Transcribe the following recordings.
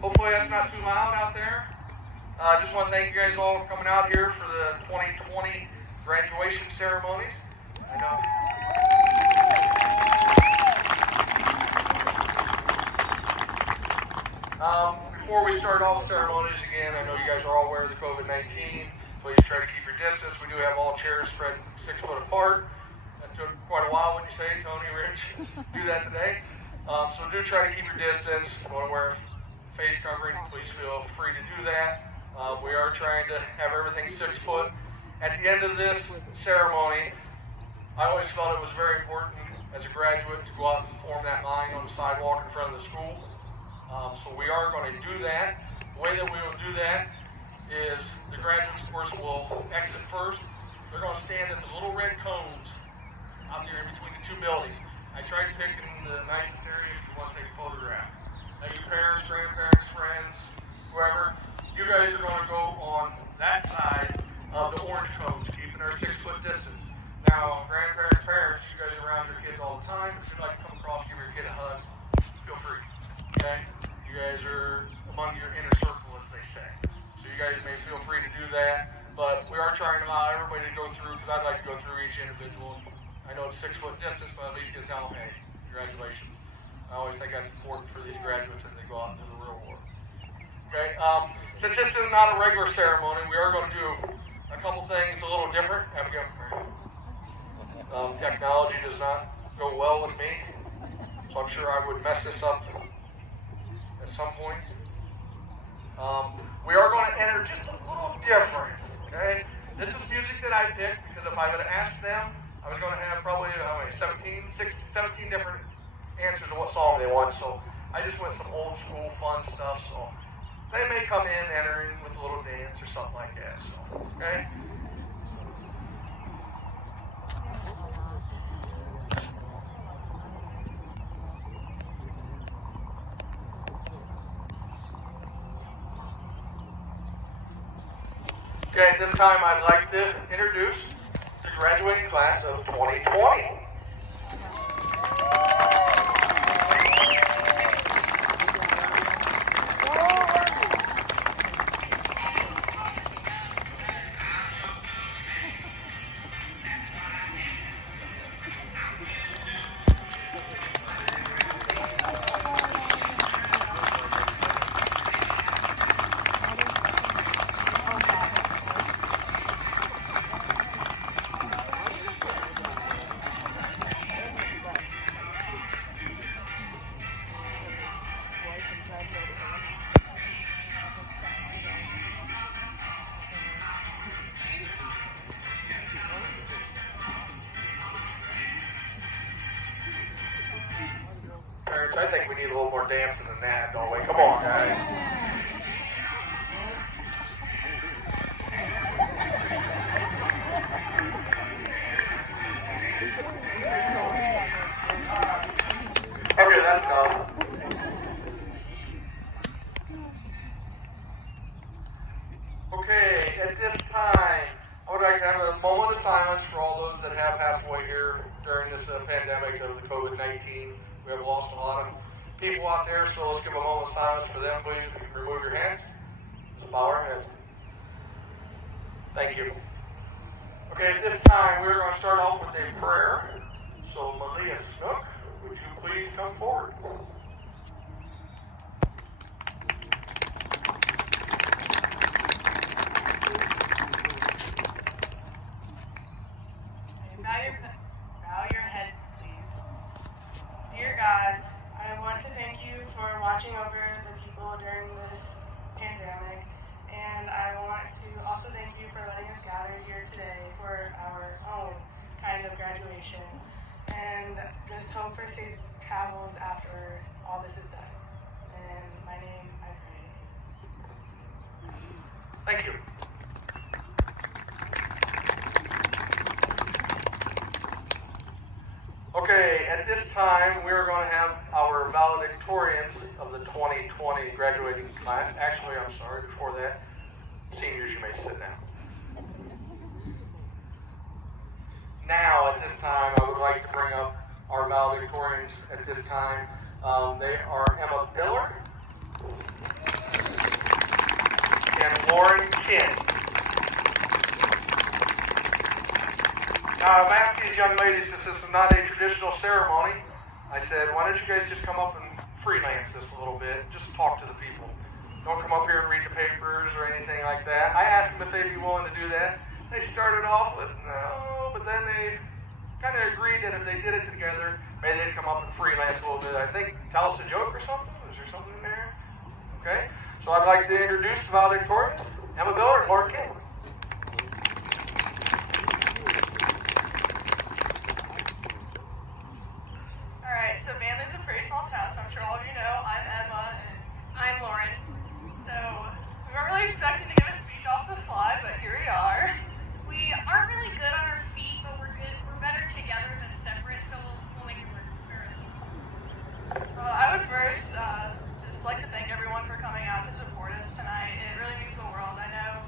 Hopefully that's not too loud out there. I just want to thank you guys all for coming out here for the 2020 graduation ceremonies. I know. Before we start all the ceremonies again, I know you guys are all aware of the COVID-19. Please try to keep your distance. We do have all chairs spread 6 foot apart. That took quite a while, wouldn't you say, Tony, Rich? Do that today. So do try to keep your distance. If you want to wear face covering, please feel free to do that. We are trying to have everything 6 foot. At the end of this ceremony, I always felt it was very important as a graduate to go out and form that line on the sidewalk in front of the school. So we are going to do that. The way that we will do that is the graduates, of course, will exit first. They're going to stand at the little red cones out there in between the 2 buildings. I tried to pick in the nicest area if you want to take a photograph. Now your parents, grandparents, friends, whoever, you guys are going to go on that side of the orange cones, keeping our 6 foot distance. Now, grandparents, parents, you guys are around your kids all the time. If you'd like to come across, give your kid a hug, feel free. Okay? You guys are among your inner circle, as they say. So you guys may feel free to do that. But we are trying to allow everybody to go through, because I'd like to go through each individual. I know it's 6 foot distance, but at least get to tell them, hey, congratulations. I always think that's important for these graduates as they go out into the real world. Okay? Since this is not a regular ceremony, we are going to do a couple things a little different. Abigail, technology does not go well with me, so I'm sure I would mess this up at some point. We are going to enter just a little different, okay? This is music that I picked because if I would have asked them, I was going to have probably 17 different answers to what song they want, so I just went some old school fun stuff, so they may come in entering with a little dance or something like that, so, okay? Okay, at this time I'd like to introduce the graduating class of 2020. I think we need a little more dancing than that, don't we? Come on, guys. Okay, that's enough. Okay, at this time, I would like to have a moment of silence for all those that have passed away here during this pandemic of the COVID-19. We have lost a lot of people out there, so let's give a moment of silence for them, please. If you can remove your hands, just bow our head. Thank you. Okay, at this time, we're going to start off with a prayer. So, Malia Snook, would you please come forward? Bow your heads, please. Dear God, I want to thank you for watching over the people during this pandemic, and I want to also thank you for letting us gather here today for our own kind of graduation, and just hope for safe travels after all this is done. In my name, I pray. Thank you. Okay, at this time, we're going to have our valedictorians of the 2020 graduating class. Actually, I'm sorry, before that, seniors, you may sit down. Now, at this time, I would like to bring up our valedictorians at this time. They are Emma Biller, Lauren Kent. Now, I'm asking these young ladies, this is not a traditional ceremony. I said, why don't you guys just come up and freelance this a little bit, just talk to the people. Don't come up here and read the papers or anything like that. I asked them if they'd be willing to do that. They started off with no, but then they kind of agreed that if they did it together, maybe they'd come up and freelance a little bit. I think, tell us a joke or something? Is there something in there? Okay, so I'd like to introduce the valedictorians, Emma Miller and Lauren King. Alright, so Vanlue's a pretty small town, so I'm sure all of you know I'm Emma and I'm Lauren. So we weren't really expecting to give a speech off the fly, but here we are. We aren't really good on our feet, but we're good. We're better together than separate, so we'll make it work. I would first just like to thank everyone for coming out to support us tonight. It really means the world. I know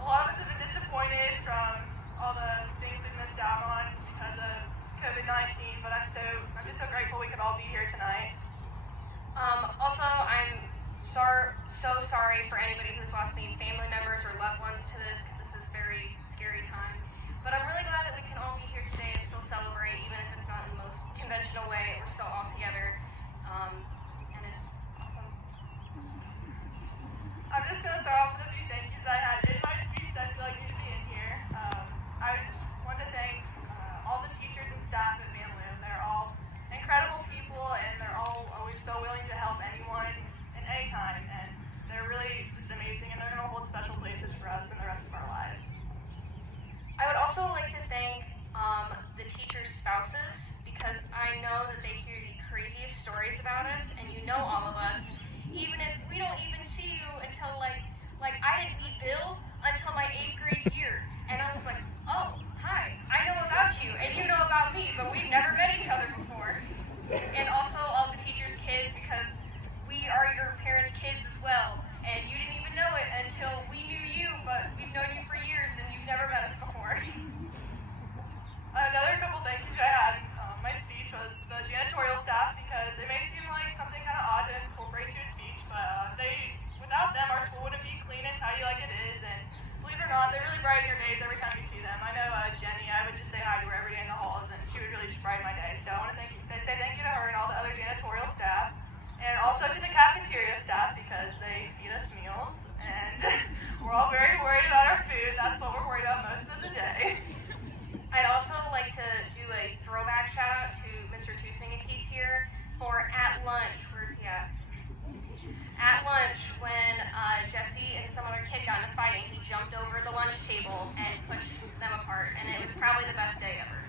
a lot of us have been disappointed from all the things we've missed out on because of COVID-19, but I'm just so grateful we could all be here tonight. Also, I'm so sorry for anybody who's lost any family members or loved ones to this, because this is a very scary time. But I'm really glad that we can all be here today and still celebrate, even if it's not in the most conventional way. We're still all together, and it's awesome. I'm just going to start off with a few thank yous I had in my speech that I feel like need to be in here. I just want to thank all the teachers and staff at Vanlue. They're all incredible people, and they're all always so willing to help anyone in any time, and they're really just amazing, and they're going to hold special places for us in the rest of our lives. I would also like to thank the teachers' spouses, because I know that they hear the craziest stories about us, and you know all of us, even if we don't even see you until like I didn't meet Bill until my 8th grade year, and I was like, oh, hi, I know about you, and you know about me, but we've never met each other before. And also all the teachers' kids, because we are your parents' kids as well, and you didn't even know it until we knew you, but we've known you for years, and you've never met us before. Another couple things I had in my speech was the janitorial staff, because it may seem like something kind of odd to incorporate to a speech, but without them, our school wouldn't be clean and tidy like it is, and believe it or not, they really brighten your days every time you see them. I know Jenny, I would just say hi to her every day in the halls, and she would really just brighten my day. So I want to say thank you to her and all the other janitorial staff, and also to the cafeteria staff, because they feed us meals, and we're all very worried about our food. That's what we're worried about most of the day. I'd also like to do a throwback shout out to Mr. Tusing if he's here for at lunch. Where's he at? At lunch, when Jesse and some other kid got in a fight, he jumped over the lunch table and pushed them apart, and it was probably the best day ever.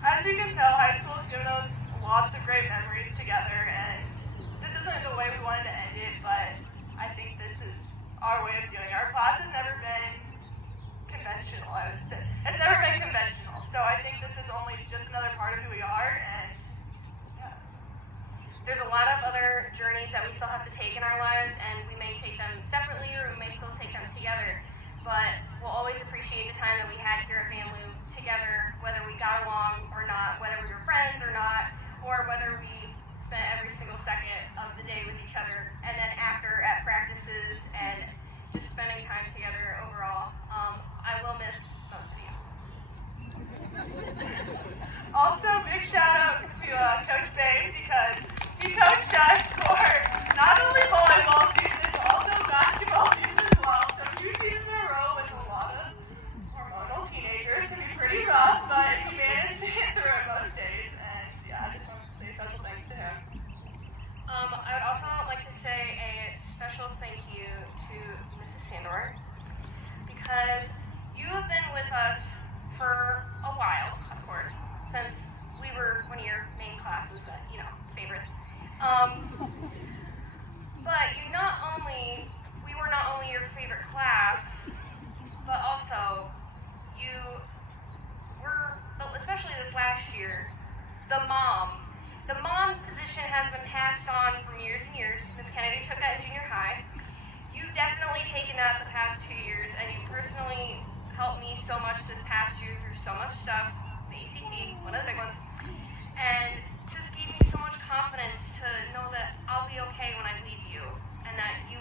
As you can tell, high school has given us lots of great memories together, and this isn't the way we wanted to end it, but I think this is our way of doing it. Our class has never been conventional, I would say. It's never been conventional, so I think this is only just another part of who we are, and yeah. There's a lot of other journeys that we still have to take in our lives, and we may take them separately or we may still take them together, but we'll always appreciate the time that we had here at Vanlue together, whether we got along or not, whether we were friends or not, or whether we spent every single second of the day with each other, and then after at practices and just spending time together overall. I will miss most of you. Also, big shout out to Coach Bain, because he coached us for not only volleyball season, but also basketball season as well. So 2 seasons in a row with a lot of hormonal teenagers can be pretty rough, but he managed to get through it most days, and yeah, I just want to say special thanks to him. I would also like to say a special thank you to Mrs. Sandor, because you have been with us for a while, of course, since we were one of your main classes that, favorites. But we were not only your favorite class, but also you were, especially this last year, the mom. The mom position has been passed on for years and years. Miss Kennedy took that in junior high. You've definitely taken that the past 2 years, and you personally helped me so much this past year through so much stuff, the ACT, one of the big ones, and just gave me so much confidence to know that I'll be okay when I leave you, and that you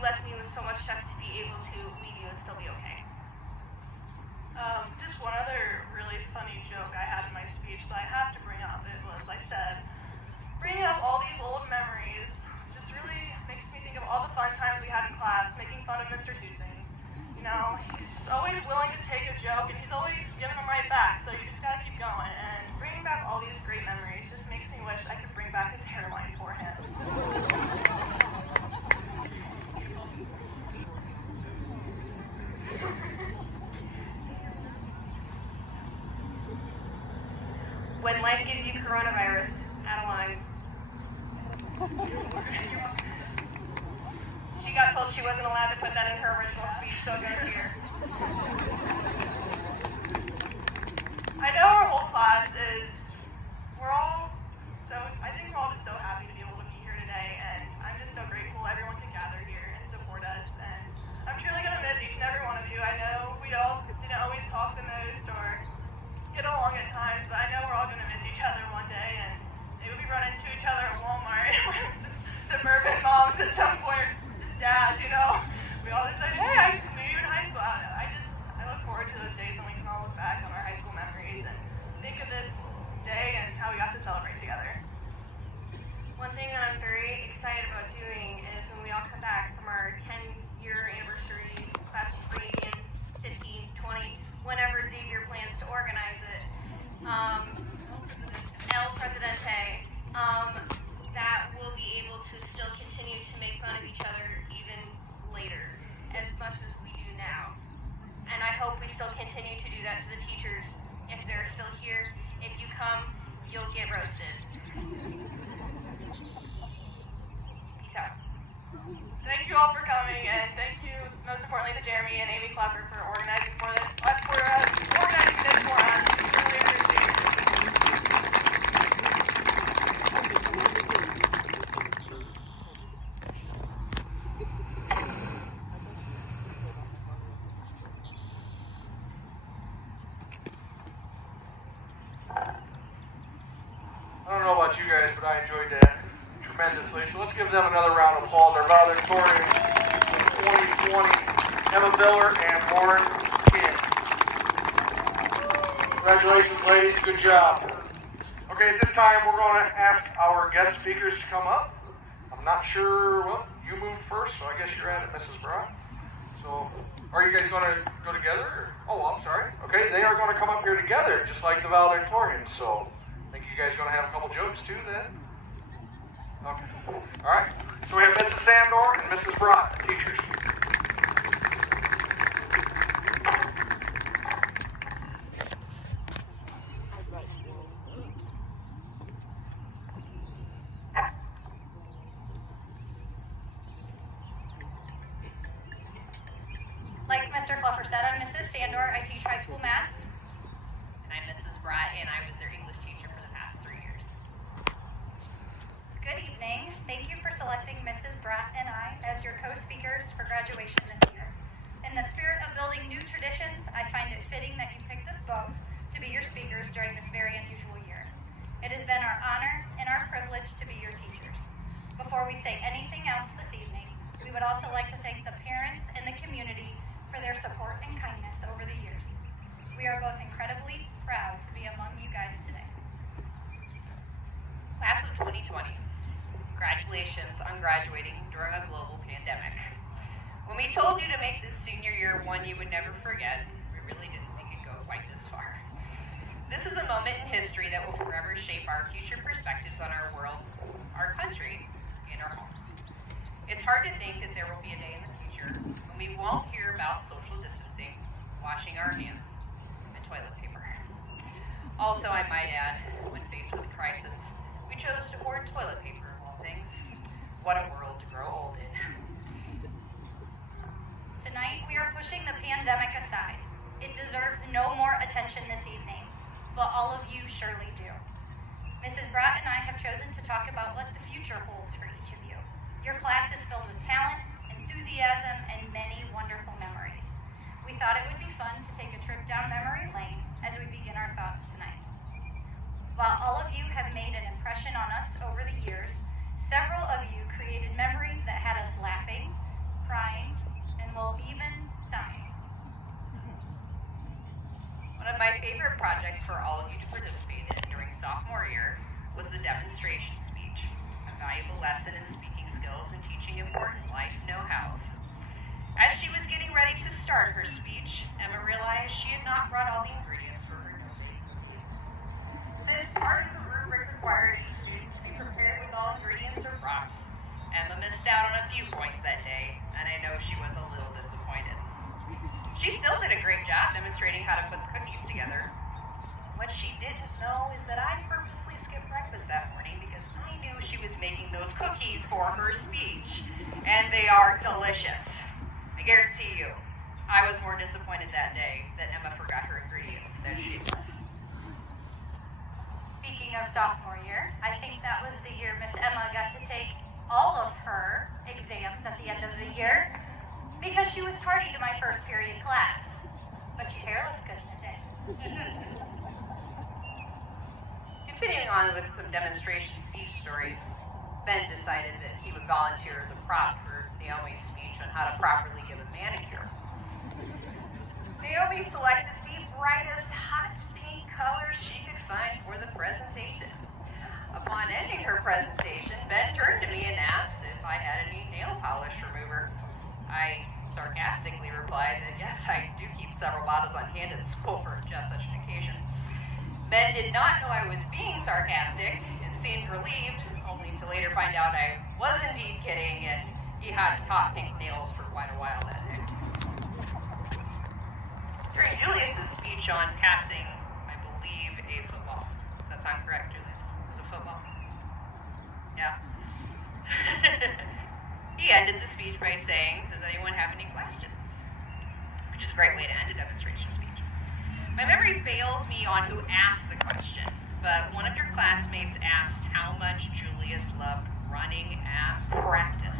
life gives you coronavirus, out of line. She got told she wasn't allowed to put that in her original speech, so it goes here. I know our whole class is, I think we're all just so happy to be able to be here today, and I'm just so grateful everyone could gather here and support us, and I'm truly going to miss each and every one of you. I know we all didn't always talk the most or get along at times, but I know we're all going to miss each other one day, and maybe we run into each other at Walmart, suburban moms at some point, just dads, you know. We all decided, hey, I knew you in high school. I look forward to those days when we can all look back on our high school memories and think of this day and how we got to celebrate together. One thing that I'm very excited about doing is when we all come back from our 10-year anniversary class reunion, 15, 20, whenever Xavier plans to organize it, El Presidente, that we'll be able to still continue to make fun of each other even later, as much as we do now. And I hope we still continue to do that to the teachers if they're still here. If you come, you'll get roasted. Peace out. Thank you all for coming, and thank you most importantly to Jeremy and Amy Clapper for organizing this for us. Really appreciate it. I don't know about you guys, but I enjoyed that tremendously. So let's give them another round of applause. Our valedictorians in 2020, Emma Miller and Lauren King. Congratulations, ladies. Good job. Okay, at this time, we're going to ask our guest speakers to come up. I'm not sure, well, you moved first, so I guess you're at it, Mrs. Brown. So, are you guys going to go together? Oh, I'm sorry. Okay, they are going to come up here together, just like the valedictorians. So, I think you guys are going to have a couple jokes too then. Okay. All right. So we have Mrs. Sandor and Mrs. Brock, teachers. Like Mr. Cluffer said, I'm Mrs. Sandor. I teach high school math. And I'm Mrs. Brott, and I was their English teacher for the past 3 years. Good evening. Thank you for selecting Mrs. Brott and I as your co-speakers for graduation this year. In the spirit of building new traditions, I find it fitting that you picked us both to be your speakers during this very unusual year. It has been our honor and our privilege to be your teachers. Before we say anything else this evening, we would also like to thank the parents and the community for their support and kindness over the years. We are both incredibly proud to be among you guys today. Class of 2020, congratulations on graduating during a global pandemic. When we told you to make this senior year one you would never forget, we really didn't think it'd go quite this far. This is a moment in history that will forever shape our future perspectives on our world, our country, and our homes. It's hard to think that there will be a day in the future when we won't hear about social distancing, washing our hands, and toilet paper. Also, I might add, when faced with a crisis, we chose to hoard toilet paper of all things. What a world to grow old in. Tonight, we are pushing the pandemic aside. It deserves no more attention this evening, but all of you surely do. Mrs. Brott and I have chosen to talk about what the future holds for each of you. Your class is filled with talent, enthusiasm, and many wonderful memories. We thought it would be fun to take a trip down memory lane as we begin our thoughts tonight. While all of you have made an impression on us over the years, several of you created memories that had us laughing, crying, and well, even dying. One of my favorite projects for all of you to participate in during sophomore year was the demonstration speech, a valuable lesson in speaking skills and teaching important life know-hows. As she was getting ready to start her speech, Emma realized she had not brought all the ingredients for her no-bake cookies. Since part of the rubric required each student to be prepared with all ingredients or props, Emma missed out on a few points that day, and I know she was a little disappointed. She still did a great job demonstrating how to put the cookies together. What she didn't know is that I purposely skipped breakfast that morning because I knew she was making those cookies for her speech, and they are delicious. I guarantee you, I was more disappointed that day that Emma forgot her ingredients than she was. Speaking of sophomore year, I think that was the year Miss Emma got to take all of her exams at the end of the year because she was tardy to my first period class. But your hair looks good today. Continuing on with some demonstration speech stories, Ben decided that he would volunteer as a prop for Naomi's speech on how to properly give a manicure. Naomi selected the brightest hot pink color she could find for the presentation. Upon ending her presentation, Ben turned to me and asked if I had any nail polish remover. I sarcastically replied that yes, I do keep several bottles on hand at school for just such an occasion. Ben did not know I was being sarcastic and seemed relieved, only to later find out I was indeed kidding, and he had hot pink nails for quite a while that day. During Julius's speech on passing, I believe, a football. Does that sound correct, Julius? It was a football? Yeah. He ended the speech by saying, "Does anyone have any questions?" Which is a great way to end a demonstration speech. My memory fails me on who asked the question, but one of your classmates asked how much Julius loved running at practice,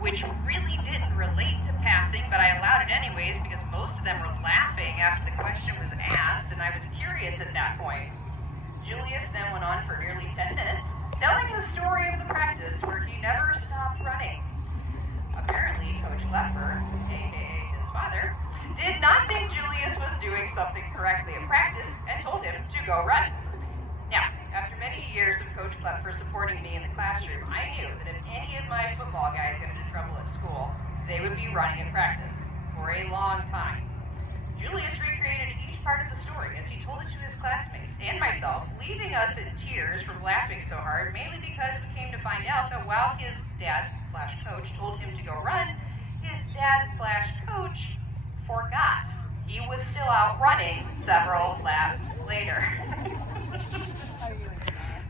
which really didn't relate to passing, but I allowed it anyways because most of them were laughing after the question was asked, and I was curious at that point. Julius then went on for nearly 10 minutes, telling the story of the practice where he never stopped running. Apparently, Coach Leffer, aka his father, did not think Julius was doing something correctly at practice and told him to go run. Now, after many years of Coach Leffer supporting me in the classroom, I knew that if any of my football guys got into trouble at school, they would be running at practice for a long time. Julius recreated each part of the story as he told it to his classmates and myself, leaving us in tears from laughing so hard, mainly because we came to find out that while his dad/coach told him to go run, his dad/coach forgot. He was still out running several laps later.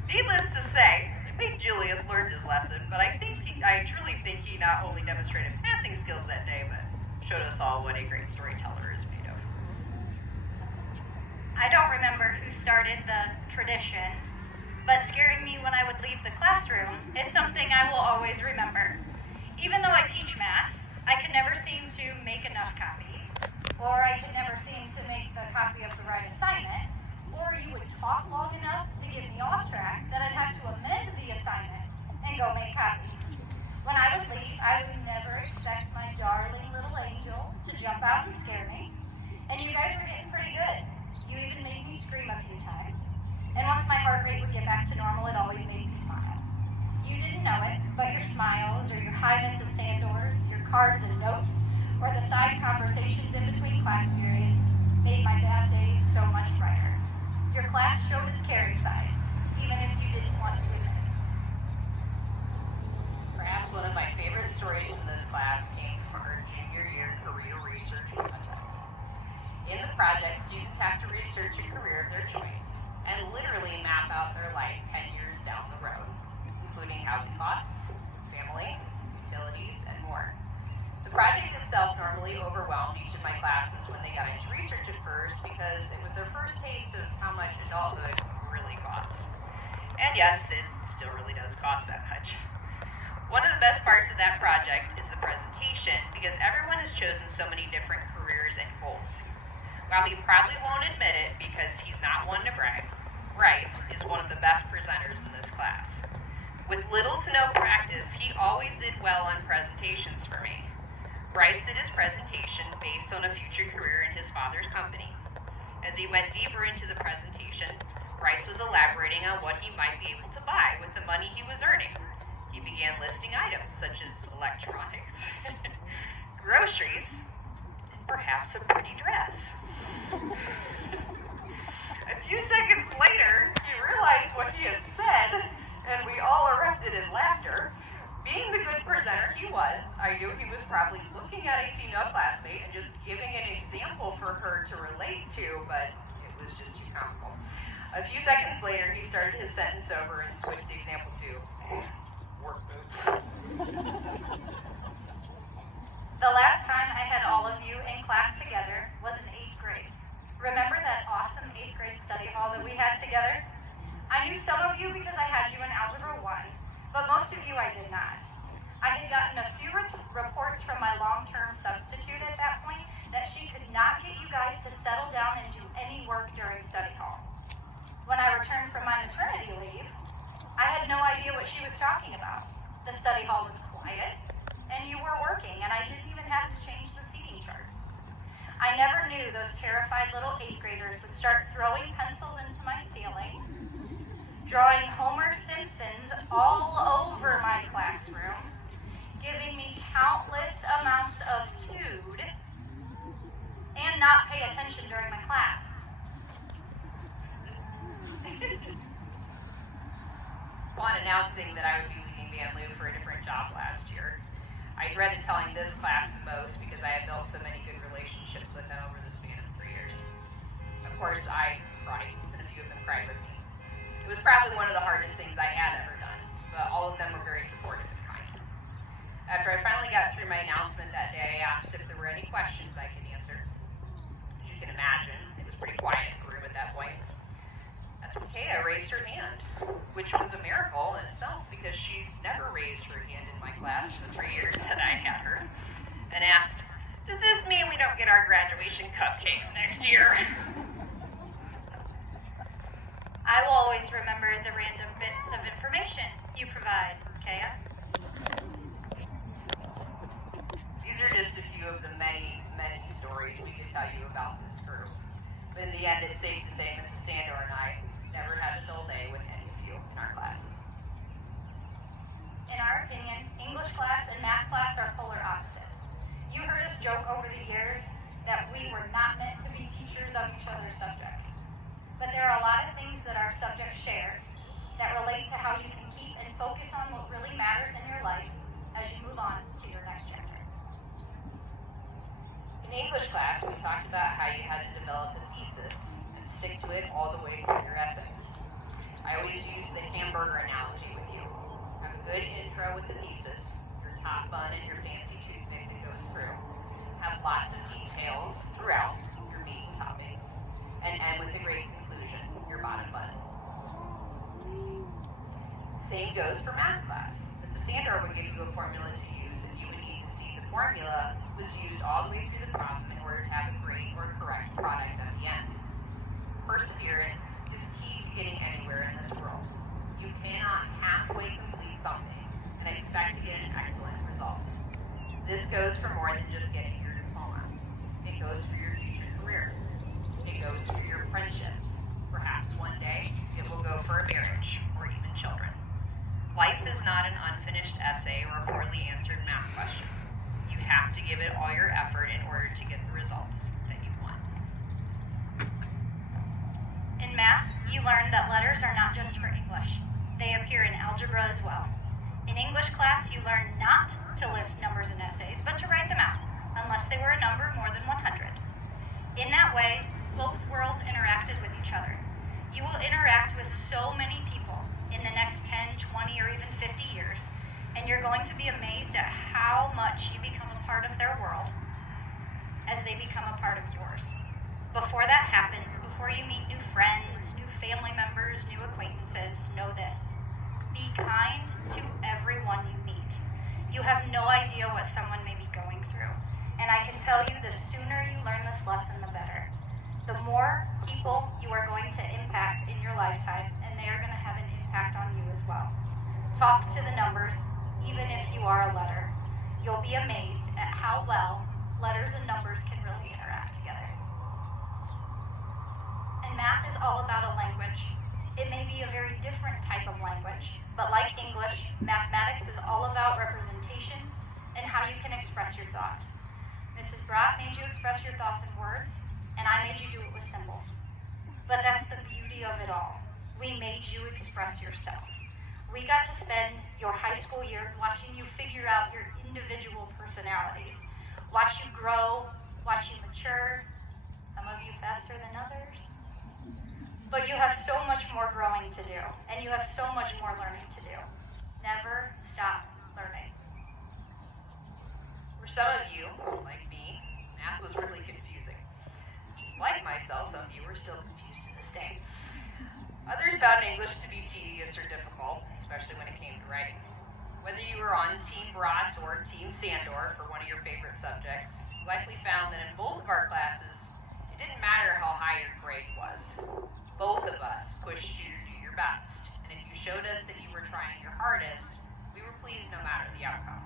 Needless to say, I think Julius learned his lesson, but I truly think he not only demonstrated passing skills that day, but showed us all what a great storyteller is made of. I don't remember who started the tradition, but scaring me when I would leave the classroom is something I will always remember. Even though I teach math, I could never seem to make enough copies, or I could never seem to make the copy of the right assignment, or you would talk long enough to get me off track that I'd have to amend the assignment and go make copies. When I would leave, I would never expect my darling little angel to jump out and scare me. And you guys were getting pretty good. You even made me scream a few times. And once my heart rate would get back to normal, it always made me smile. You didn't know it, but your smiles, or your hi Mrs. Sandors, your cards and notes, or the side conversations in between class periods made my bad days so much brighter. Your class showed its caring side, even if you didn't want to admit it. Perhaps one of my favorite stories from this class came from our junior year career research project. In the project, students have to research a career of their choice and literally map out their life 10 years down the road, including housing costs, family, utilities, and more. The project itself normally overwhelmed each of my classes when they got into research at first because it was their first taste of how much adulthood really costs. And yes, it still really does cost that much. One of the best parts of that project is the presentation because everyone has chosen so many different careers and goals. While he probably won't admit it because he's not one to brag, Bryce is one of the best presenters in this class. With little to no practice, he always did well on presentations for me. Bryce did his presentation based on a future career in his father's company. As he went deeper into the presentation, Bryce was elaborating on what he might be able to buy with the money he was earning. He began listing items such as electronics, groceries, and perhaps a pretty dress. A few seconds later, he realized what he had said, and we all erupted in laughter. Being the good presenter he was, I knew he was probably looking at a female classmate and just giving an example for her to relate to, but it was just too comical. A few seconds later, he started his sentence over and switched the example to work boots. The last time I had all of you in class together was in 8th grade. Remember that awesome 8th grade study hall that we had together? I knew some of you because I had you in Algebra 1, but most of you I did not. I had gotten a few reports from my long-term substitute at that point that she could not get you guys to settle down and do any work during study hall. When I returned from my maternity leave, I had no idea what she was talking about. The study hall was quiet, and you were working, and I didn't even have to change the seating chart. I never knew those terrified little 8th graders would start throwing pencils into my ceiling, drawing Homer Simpsons all over my classroom, giving me countless amounts of tude, and not pay attention during my class. Upon announcing that I would be leaving Vanlue for a different job last year, I dreaded telling this class the most because I had built so many good relationships with them over the span of 3 years. Of course, I cried, and a few of them cried with me. It was probably one of the hardest things I had ever done, but all of them were very supportive and kind. After I finally got through my announcement that day, I asked if there were any questions I could answer. As you can imagine, it was pretty quiet in the room at that point. That's when Kaya raised her hand, which was a miracle in itself because she never raised her hand in my class in the 3 years that I had her, and asked, "Does this mean we don't get our graduation cupcakes next year?" I will always remember the random bits of information you provide, Kaya. These are just a few of the many, many stories we could tell you about this group. But in the end, it's safe to say Mrs. Sandor and I never had a dull day with any of you in our classes. In our opinion, English class and math class are polar opposites. You heard us joke over the years that we were not meant to be teachers of each other's subjects. But there are a lot of things that our subjects share that relate to how you can keep and focus on what really matters in your life as you move on to your next chapter. In English class, we talked about how you had to develop a thesis and stick to it all the way through your essays. I always use the hamburger analogy with you. Have a good intro with the thesis, your top bun and your fancy toothpick that goes through. Have lots of details throughout your meat and toppings, and end with a great conclusion, your bottom bun. Same goes for math class. Mrs. Sandor would give you a formula to use, and you would need to see the formula was used all the way through the problem in order to have a great or correct product at the end. Perseverance is key to getting anywhere in this world. You cannot halfway complete something and expect to get an excellent result. This goes for more than just getting your diploma. It goes for your future career. It goes for your friendships. Perhaps one day it will go for a marriage or even children. Life is not an unfinished essay or a poorly answered math question. You have to give it all your effort in order to get the results that you want. In math, you learn that letters are not just for English. They appear in algebra as well. In English class, you learn not to list numbers in essays, but to write them out, unless they were a number more than 100. In that way, both worlds interacted with each other. You will interact with so many people in the next 10, 20, or even 50 years, and you're going to be amazed at how much you become a part of their world as they become a part of yours. Before that happens, before you meet new friends, new family members, new acquaintances, know this. Be kind to everyone you meet. You have no idea what someone may be going through, and I can tell you the sooner you learn this lesson, the better. The more people you are going to impact in your lifetime, and they are going to have an impact on you as well. Talk to the numbers, even if you are a letter. You'll be amazed at how well letters and numbers can really interact together. And math is all about a language. It may be a very different type of language, but like English, mathematics is all about representation and how you can express your thoughts. Mrs. Brott made you express your thoughts in words, and I made you do it with symbols. But that's the beauty of it all. We made you express yourself. We got to spend your high school years watching you figure out your individual personalities, watch you grow, watch you mature, some of you faster than others. But you have so much more growing to do, and you have so much more learning to do. Never stop learning. For some of you, like me, math was really confusing. Like myself, some of you were still confused to this day. Others found English to be tedious or difficult, especially when it came to writing. Whether you were on Team Brat or Team Sandor for one of your favorite subjects, you likely found that in both of our classes, it didn't matter how high your grade was. Both of us pushed you to do your best, and if you showed us that you were trying your hardest, we were pleased no matter the outcome.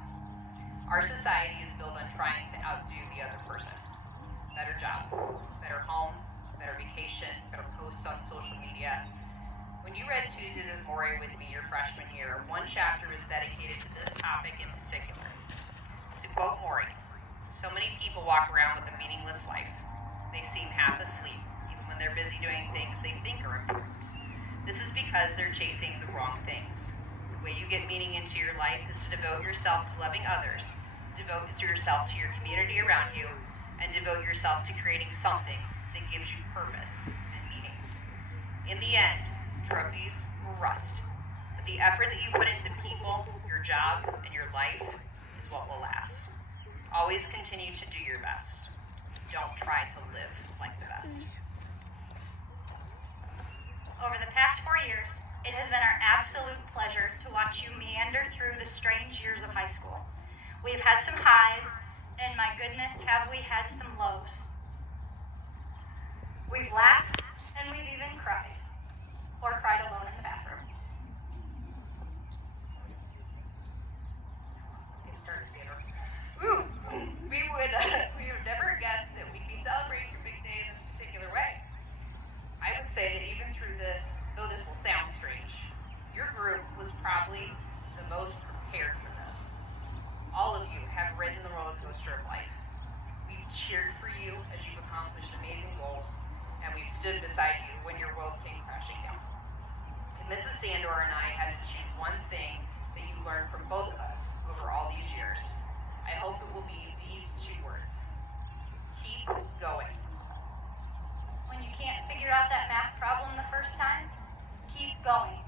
Our society is built on trying to outdo the other person. Better job, better home, better vacation, better posts on social media. When you read Tuesdays with Maury with me your freshman year, one chapter was dedicated to this topic in particular. To quote Maury, "So many people walk around with a meaningless life. They seem half asleep, even when they're busy doing things they think are important. This is because they're chasing the wrong things. The way you get meaning into your life is to devote yourself to loving others, devote yourself to your community around you, and devote yourself to creating something that gives you purpose and meaning. In the end, trophies will rust, but the effort that you put into people, your job, and your life is what will last. Always continue to do your best. Don't try to live like the best." Over the past 4 years, it has been our absolute pleasure to watch you meander through the strange years of high school. We've had some highs, and my goodness, have we had some lows. We've laughed, and we've even cried, or cried alone in the bathroom. Get started, Theodore. Woo! We would never guessed that we'd be celebrating your big day in this particular way. I would say that even through this, though this will sound strange, your group was probably the most prepared for this. All of you have ridden the roller coaster of life. We've cheered for you as you've accomplished amazing goals, and we've stood beside you when your world came crashing down. If Mrs. Sandor and I had to choose one thing that you learned from both of us over all these years, I hope it will be these 2 words. Keep going. When you can't figure out that math problem the first time, keep going.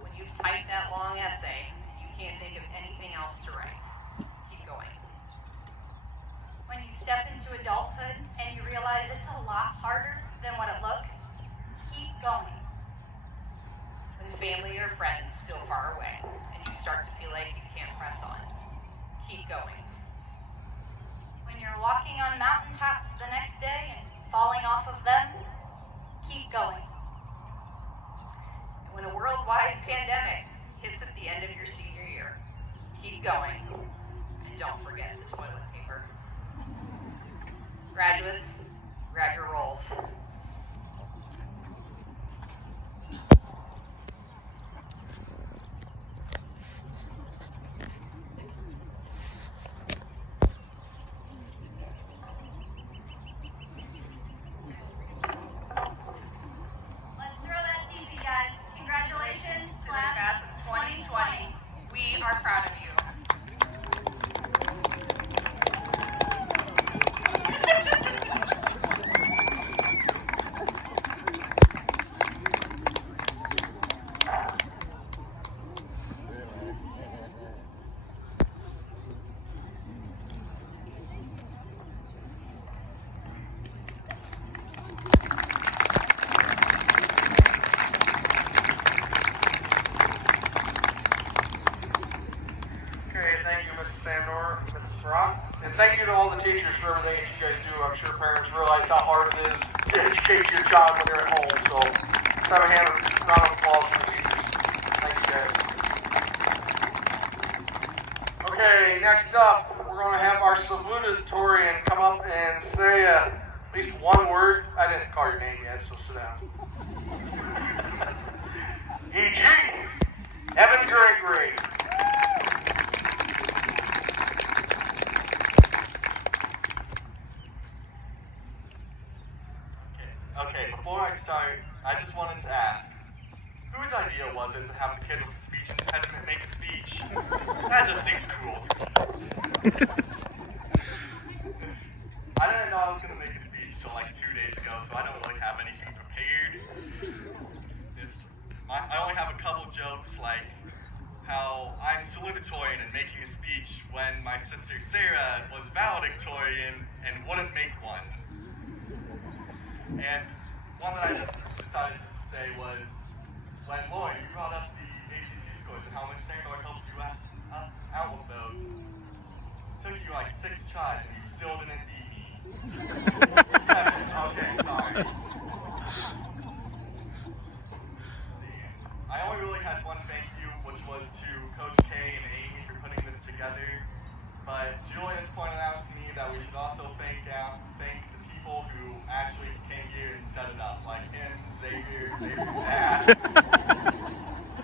When you've typed that long essay and you can't think of anything else to write, keep going. When you step into adulthood and you realize it's a lot harder than what it looks, keep going. When family or friends feel far away and you start to feel like you can't press on, keep going. When you're walking on mountaintops the next day and falling off of them, keep going. And when a worldwide pandemic hits at the end of your senior year, keep going. And don't forget the toilet paper. Graduates, grab your rolls. Let's throw that TV, guys. Congratulations, To the class class of 2020, we are proud of you. Okay, thank you, Mrs. Sandor, Mrs. Rock. And thank you to all the teachers for everything you guys do. I'm sure parents realize how hard it is to educate your child when they're at home. So let's have a round of applause for the teachers. Thank you, guys. Okay, next up, we're going to have our salutatorian come up and say at least one word. I didn't call your name yet, so sit down. E.G. Evan Gregory. Okay, before I start, I just wanted to ask, whose idea was it to have the kid with a speech impediment make a speech? That just seems cool. I didn't know I was going to make a speech till like 2 days ago, so I don't really have anything prepared. salutatorian and making a speech when my sister Sarah was valedictorian and wouldn't make one. And one that I just decided to say was, when Lloyd, you brought up the ACT scores and how much Sandor helped you out with those. It took you like 6 tries and you still didn't beat me. 7, okay, sorry. I only really had one thank you, which was to Coach K and Amy for putting this together. But Julius pointed out to me that we should also thank the people who actually came here and set it up, like him, Xavier's dad.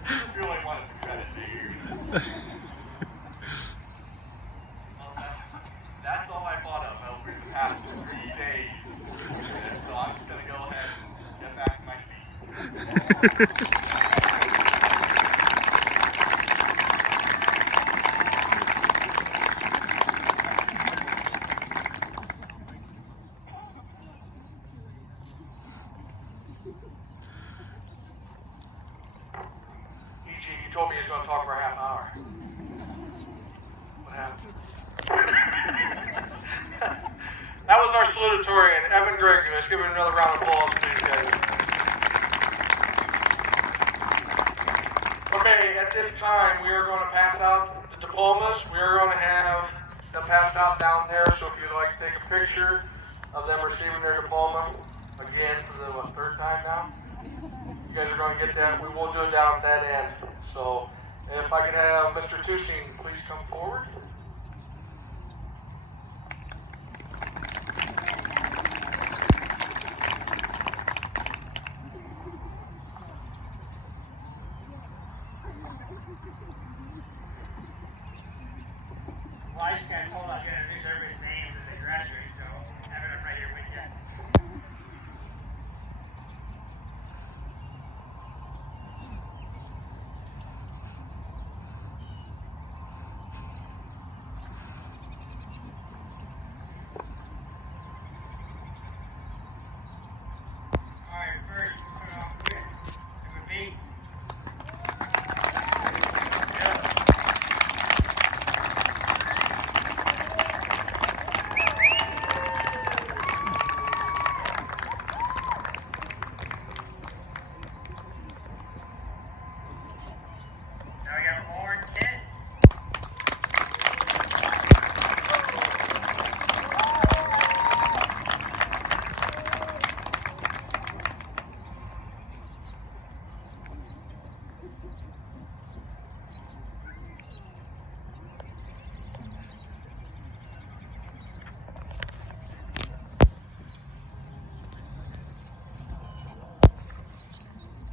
Just really wanted to credit Xavier. Well, that's all I thought of over the past 3 days. So I'm just going to go ahead and get back to my seat. Eugene, you told me he was going to talk for a half hour. What happened? That was our salutatorian, Evan Gregory. Let's give him another round of applause, please, guys. Okay, at this time, we are going to pass out the diplomas. We are going to have them passed out down there, so if you'd like to take a picture of them receiving their diploma, again, for the 3rd time now, you guys are going to get that. We will do it down at that end. So, if I could have Mr. Tusing please come forward. Well, I just got told I was going to introduce everybody's names as they graduate, so I have it up right here with you. All right, first, we'll start off with number B. Now we got Lauren Kent.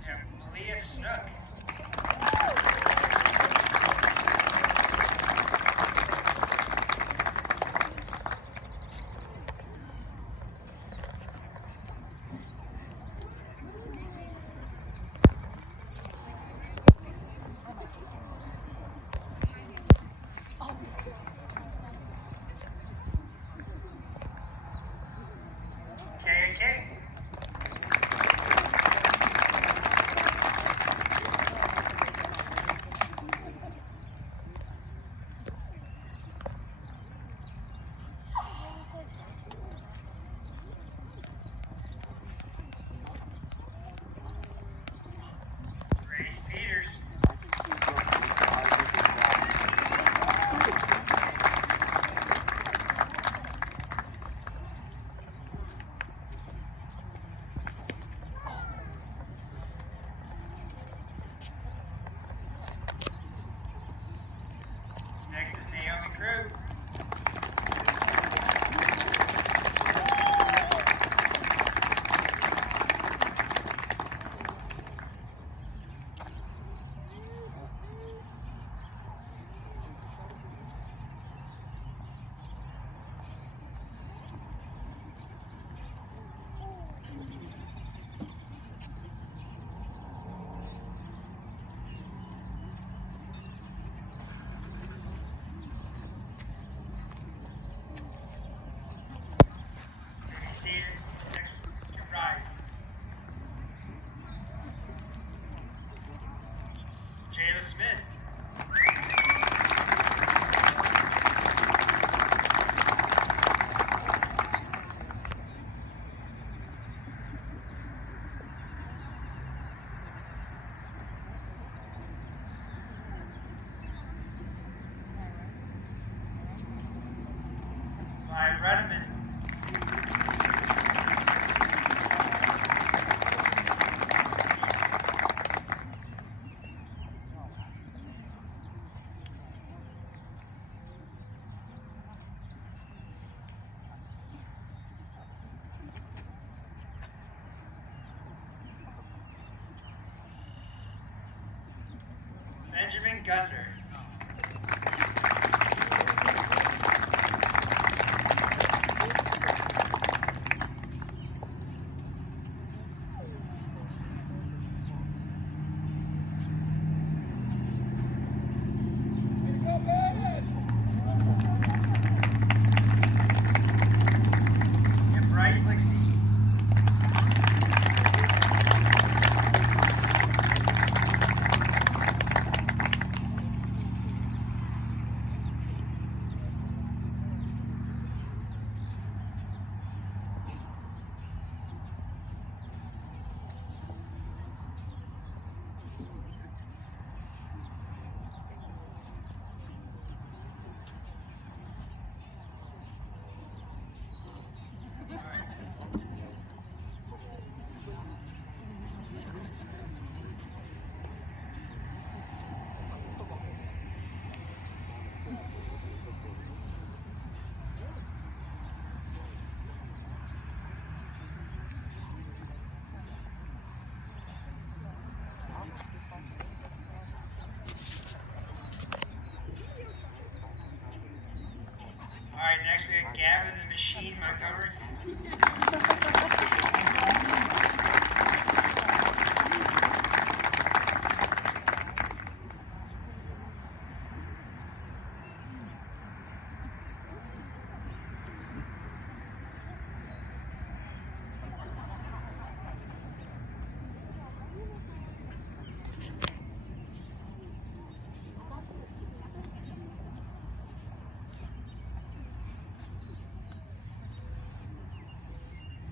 And Malia Snook. K. Grace Peters. Next is Naomi Crew. by Redmond. Benjamin Gunder. And Bryce Lixie. Alright, next we have Gavin the Machine Montgomery.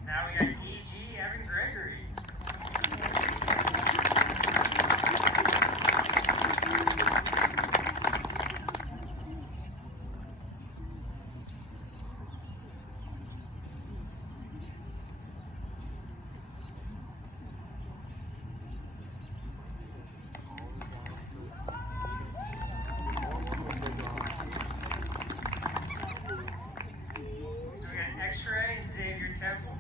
Now we got E.G. Evan Gregory. Now we got X-Ray Xavier Temple.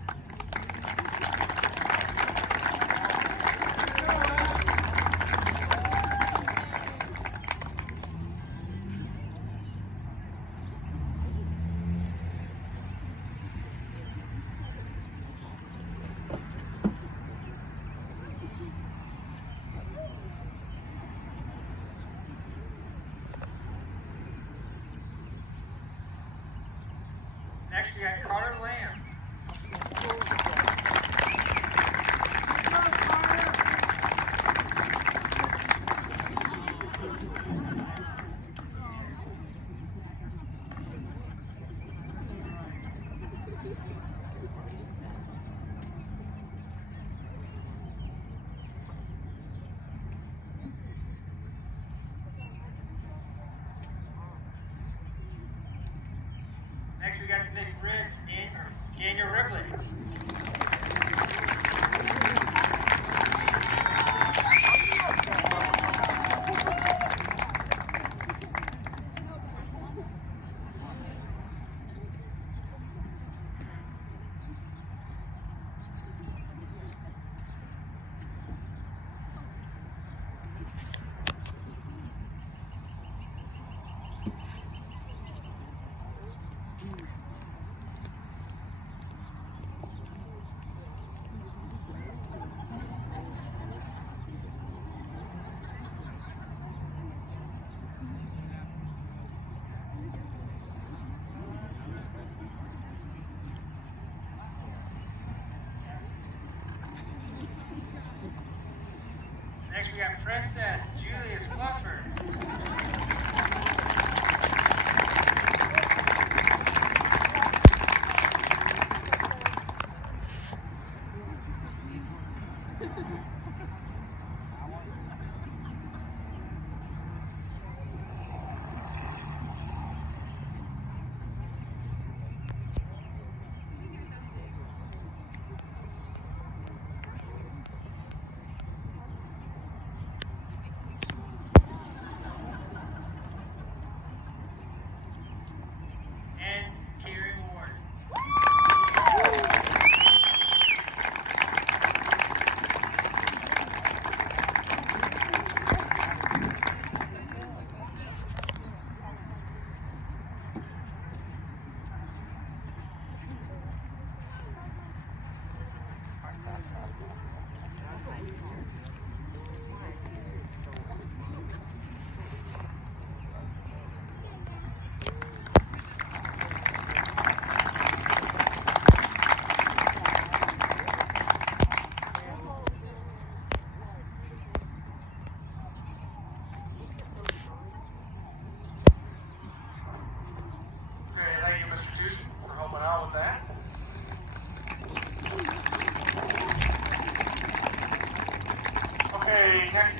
Next we got Carter Lamb. Next we got Nick Riggs, Daniel Ripley.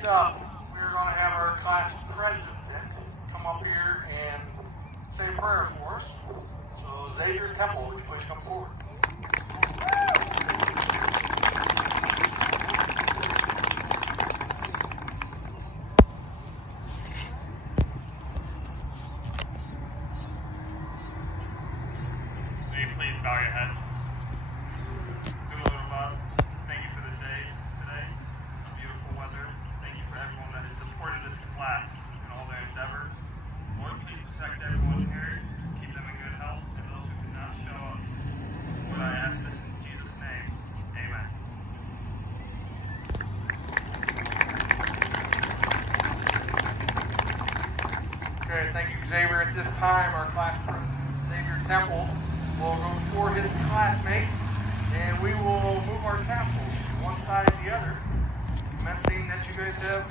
Next up, we're going to have our class president come up here and say a prayer for us. So Xavier Temple, would you please come forward? Will you please bow your head? Good Lord above, thank you for the day today, beautiful weather. Thank you for everyone that has supported this class in all their endeavors. Lord, please protect everyone here, keep them in good health, and those who do not show up. Lord, I ask this in Jesus' name. Amen. Okay, thank you, Xavier. At this time, our class president, Xavier Temple, will go before his classmates, and we will move our tassels one side to the other, commencing that you guys have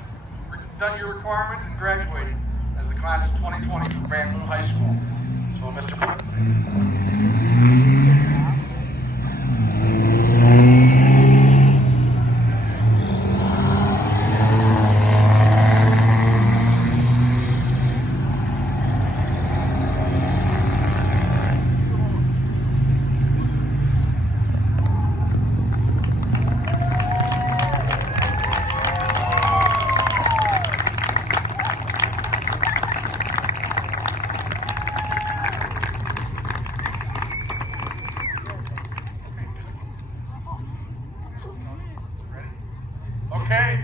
done your requirements and graduated as the class of 2020 from Vanlue High School. So, Mr. Okay,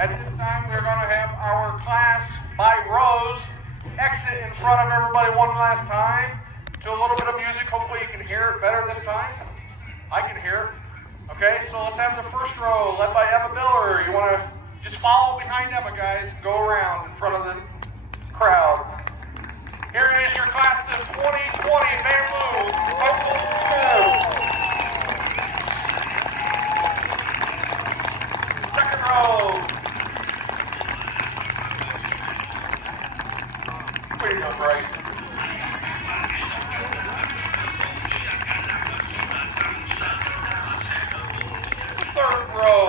at this time we're going to have our class by rows exit in front of everybody one last time to a little bit of music. Hopefully you can hear it better this time. I can hear it. Okay, so let's have the first row led by Emma Miller. You want to just follow behind Emma, guys, and go around in front of the crowd. Here is your class of 2020 Vanlue Local School. Second row. Way to go, Bryce. Third row.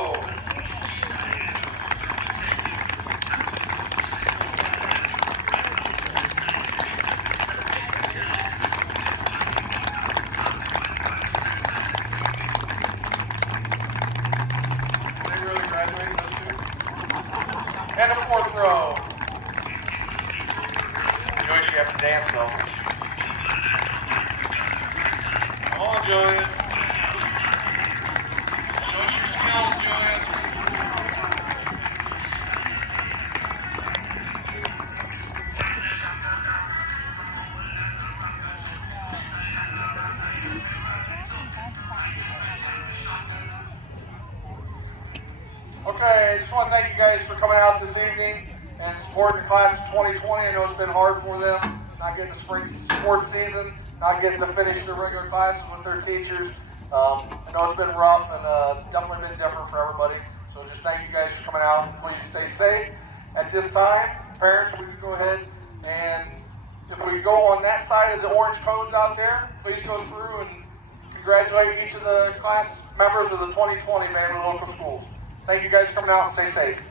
They really graduated, those two? And the fourth row. You know you have to dance, though. Come on, Julius. Show us your skills, Julius. Okay, I just want to thank you guys for coming out this evening and supporting the class of 2020. I know it's been hard for them, not getting the spring sports season, not getting to finish their regular classes with their teachers. I know it's been rough and definitely been different for everybody. So just thank you guys for coming out. Please stay safe. At this time, parents, we can go ahead and if we go on that side of the orange cones out there, please go through and congratulate each of the class members of the 2020 Vanlue Local Schools. Thank you guys for coming out and stay safe.